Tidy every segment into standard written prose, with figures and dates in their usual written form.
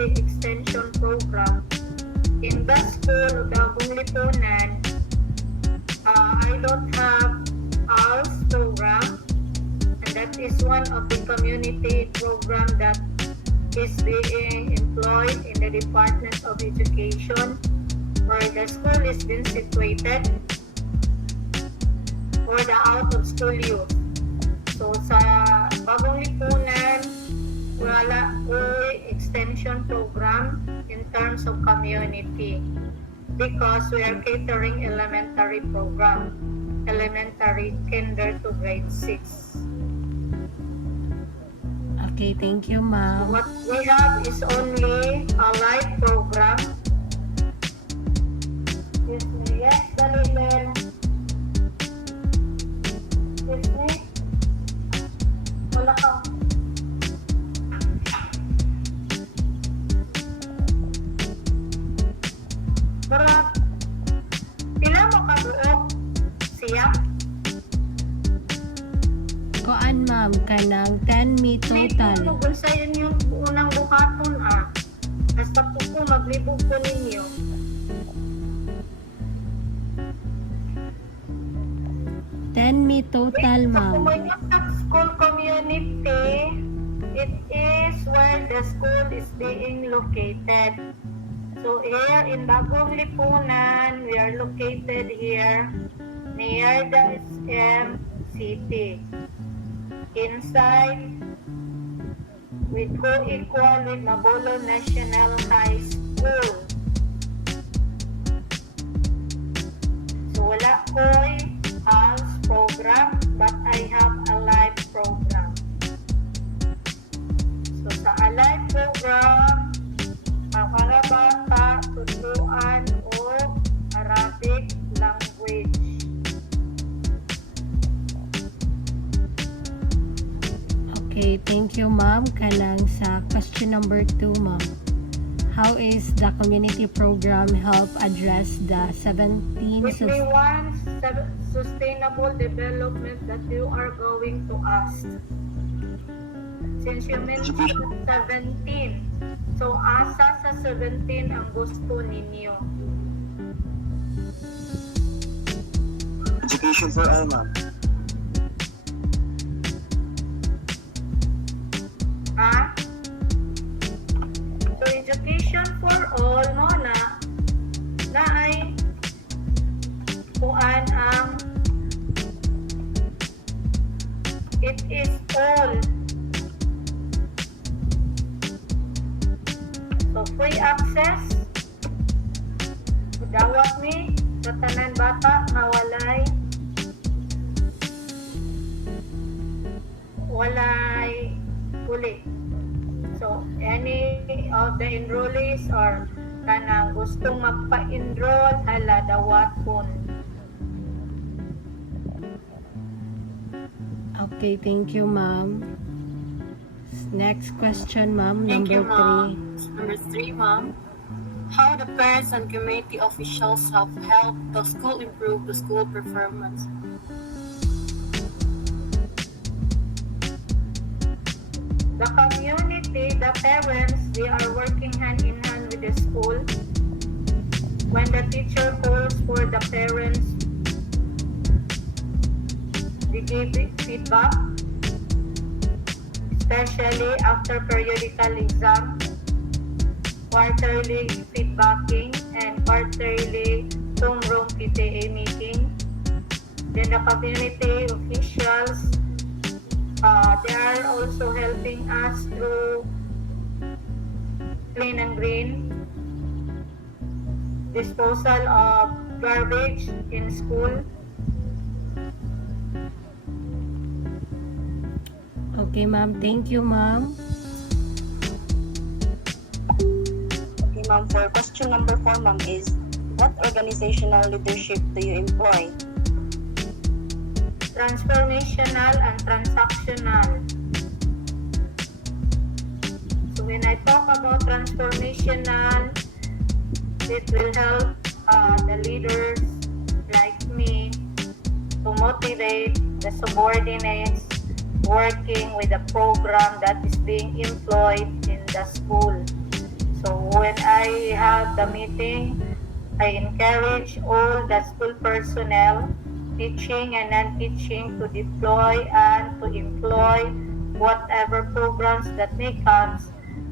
Community Extension Program. In the school of Bagong Lipunan, I don't have ALS program, and that is one of the community program that is being employed in the Department of Education, where the school is being situated for the out-of-school youth. So sa Bagong Lipunan, wala ko extension program in terms of community because we are catering elementary program, elementary kinder to grade 6. Okay, thank you, ma'am. What we have is only a live program. Excuse me. Yes, Dalilin. Excuse me. Wala ka. Pero, pila mo ka buok siya? Koan, ma'am, kanang 10 mi total. May tulog sa yun yung unang buhaton Basta po po maglibog po ninyo. Me total, Sa ma'am. Pumayag School Community, it is where the school is being located. So here in Bagong Lipunan, we are located here near the SM City. Inside, with co-equal with Mabolo National High School. So wala ko'y ALS program, but I have a live program. So sa live program, ang mga bata tutuan o Arabic language. Okay, thank you, ma'am. Kanang sa question number 2, ma'am. How is the community program help address the 17 If we want sustainable development that you are going to ask. Since you mentioned 17, so asa sa 17 ang gusto ninyo? Education for all, ma'am. Ha? So education for all mo na ay kuan ang it is all. So free access dawat ni sa tanan bata na walay huli. So any of the enrollees or kanang gustong magpa-enroll hala dawat pon. Okay, thank you, ma'am. Next question, ma'am. Thank you, Number 3. ma'am. Number 3, ma'am. How the parents and community officials have helped the school improve the school performance? The community, the parents, they are working hand in hand with the school. When the teacher calls for the parents, they give feedback, especially after periodical exam, quarterly feedbacking, and quarterly homeroom PTA meeting. Then the community officials, they are also helping us through clean and green, disposal of garbage in school. Okay, ma'am. Thank you, ma'am. Okay, ma'am. For question number 4, ma'am, is what organizational leadership do you employ? Transformational and transactional. So when I talk about transformational, it will help the leaders like me to motivate the subordinates working with the program that is being employed in the school. So when I have the meeting, I encourage all the school personnel, teaching and non-teaching, to deploy and to employ whatever programs that may come,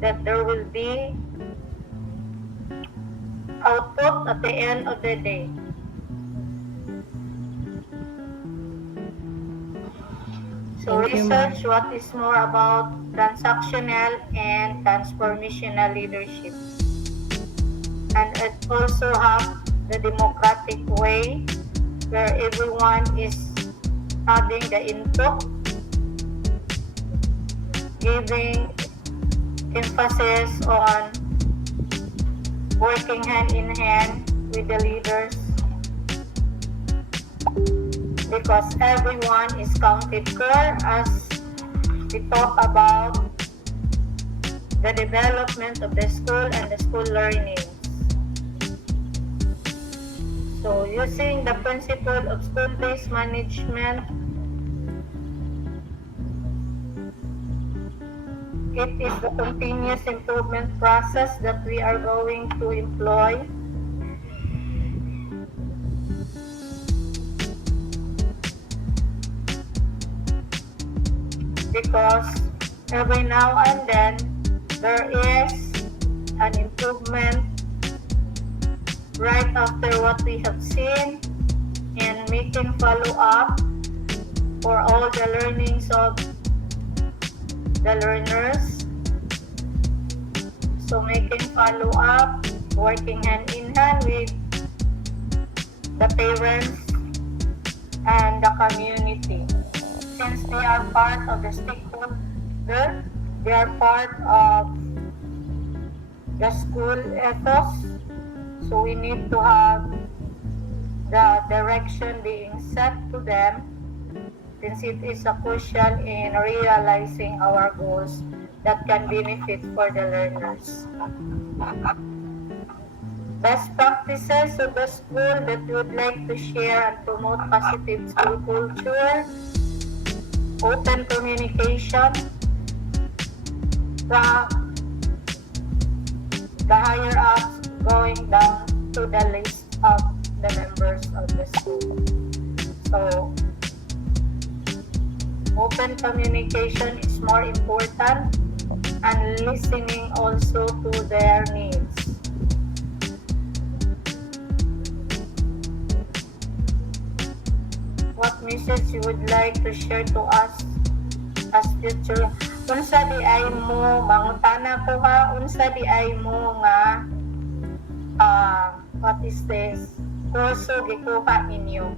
that there will be output at the end of the day. So Thank you, ma'am. research what is more about transactional and transformational leadership. And it also have the democratic way where everyone is having the input, giving emphasis on working hand in hand with the leaders, because everyone is counted for as we talk about the development of the school and the school learning. So using the principle of school-based management, it is the continuous improvement process that we are going to employ. Because every now and then there is an improvement right after what we have seen, and making follow up for all the learnings of the learners. So making follow up, working hand in hand with the parents and the community. Since they are part of the stakeholder, they are part of the school ethos, so we need to have the direction being set to them, since it is a crucial in realizing our goals that can benefit for the learners. Best practices of the school that you would like to share and promote positive school culture: open communication from the higher ups going down to the list of the members of the school. So open communication is more important, and listening also to their needs. What message you would like to share to us as future? Unsa di ay mo, mangutana ko ha, unsa di ay mo nga what is this? Kurso gikuha ninyo.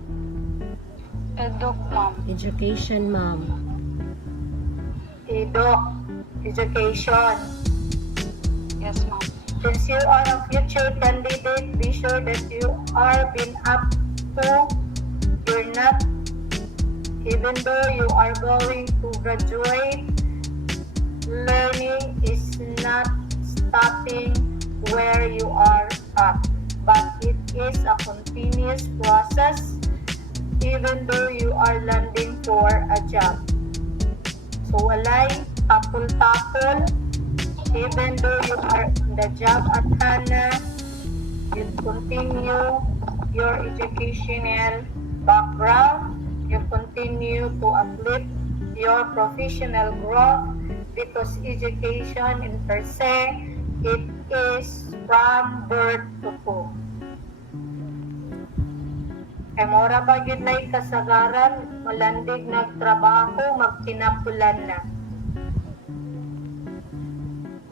Eduk, ma'am. Education, ma'am. Education. Yes, ma'am. Since you are a future candidate, be sure that you are been up to, you're not, even though you are going to graduate, learning is not stopping where you are at, but it is a continuous process, even though you are landing for a job. So walay tapol-tapol, even though you are in the job at HANA, you continue your educational background, you continue to uplift your professional growth, because education in per se, it is from birth to home. Kay mora ba yun may kasagaran, malandig nagtrabaho, magkinapulan na.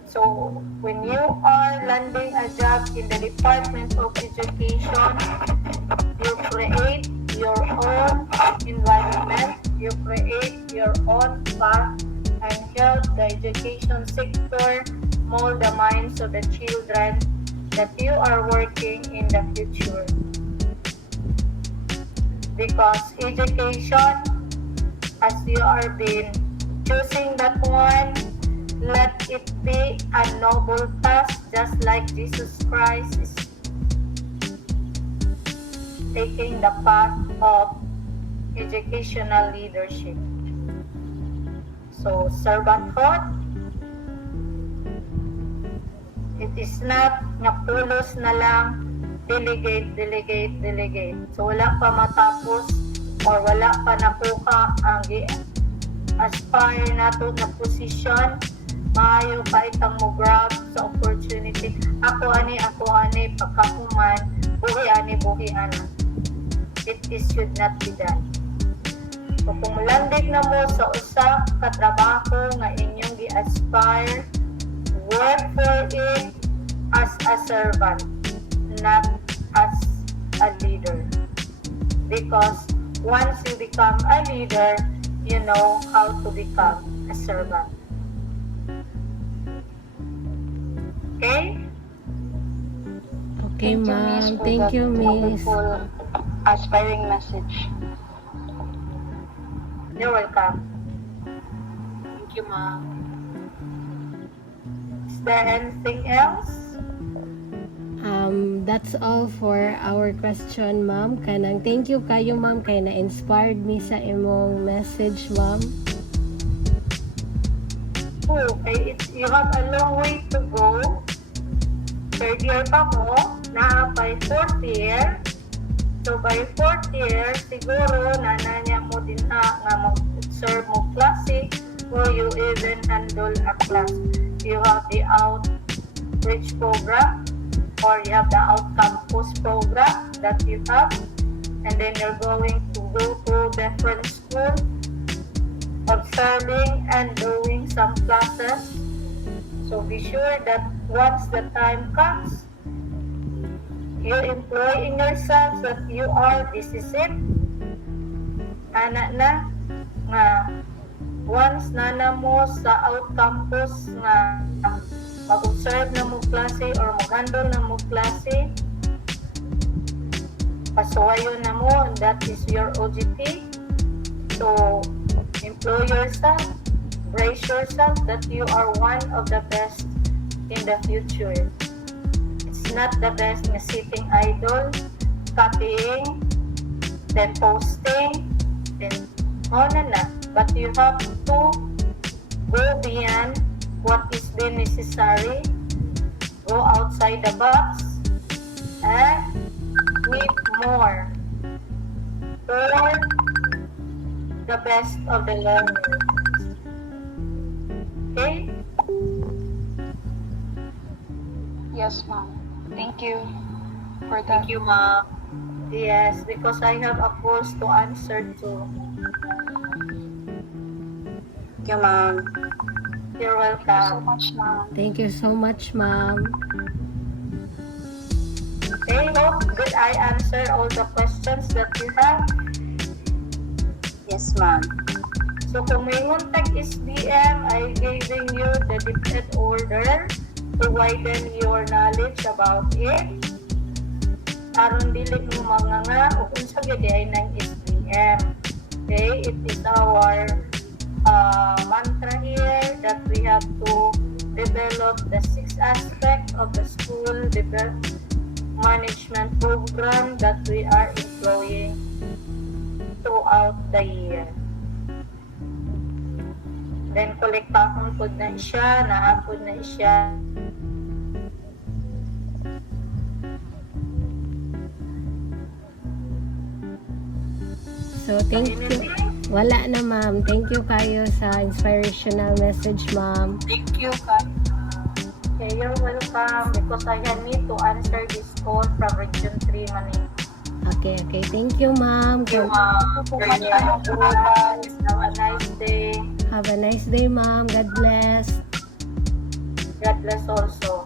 So, when you are landing a job in the Department of Education, you create your own environment, you create your own path, and help the education sector mold the minds of the children that you are working in the future. Because education, as you are been choosing that one, let it be a noble task, just like Jesus Christ is taking the path of educational leadership. So servanthood It is not nga pulos na lang delegate. So wala pa matapos or wala pa nakuha ang aspire nato na position, maayo pa itang mo grab sa opportunity. Ako ani, pagkahuman, buhi ani. It should not be done. So kung landig na mo sa usa ka trabaho nga inyong gi-aspire, work for it as a servant, not as a leader. Because once you become a leader, you know how to become a servant. Okay? Okay, ma'am. Thank you, miss. Wonderful aspiring message. You're welcome. Thank you, ma'am. Is there anything else? That's all for our question, ma'am. Kanang thank you kayo, ma'am, kay na-inspired me sa imong message, ma'am. Okay, you have a long way to go. Third year pa mo, by fourth year. So by fourth year, siguro nananya mo din nga mag-serve mo klase or you even handle a class. You have the outreach program or you have the out-campus program that you have, and then you're going to go to different school, observing and doing some classes. So be sure that once the time comes, you employ in yourself that you are, this is it. Ana na nga once na mo sa out-campus nga mag-observe na mo klase or mag-handle na mo klase, pasuwayo na mo, that is your OJT. So employ yourself, brace yourself that you are one of the best in the future. It's not the best na sitting idle, copying, then posting, then na. But you have to go beyond what is been necessary, go outside the box, and need more for the best of the learners. Okay? Yes, ma'am. Thank you for that. Thank you, ma'am. Yes, because I have a course to answer to. Thank you, ma'am. You're Thank you so welcome. much, ma'am. Thank you so much, ma'am. Okay, hope that I answer all the questions that you have. Yes, ma'am. So kung may nguntag SBM, I giving you the dictate order to widen your knowledge about it. Aron dili mo mga o kung sa gadi ay ng SBM. Okay, it is our mantra here that we have to develop the 6 aspects of the school management program that we are employing throughout the year. Then kolektahon pod na siya, naapod na siya. So, thank you. Wala na, ma'am. Thank you kayo sa inspirational message, ma'am. Thank you, Kaya. Okay, you're welcome because I need to answer this call from Region 3 Manila. Okay. Thank you, ma'am. Thank you, ma'am. For your Guys, have a nice day. Have a nice day, ma'am. God bless. God bless also.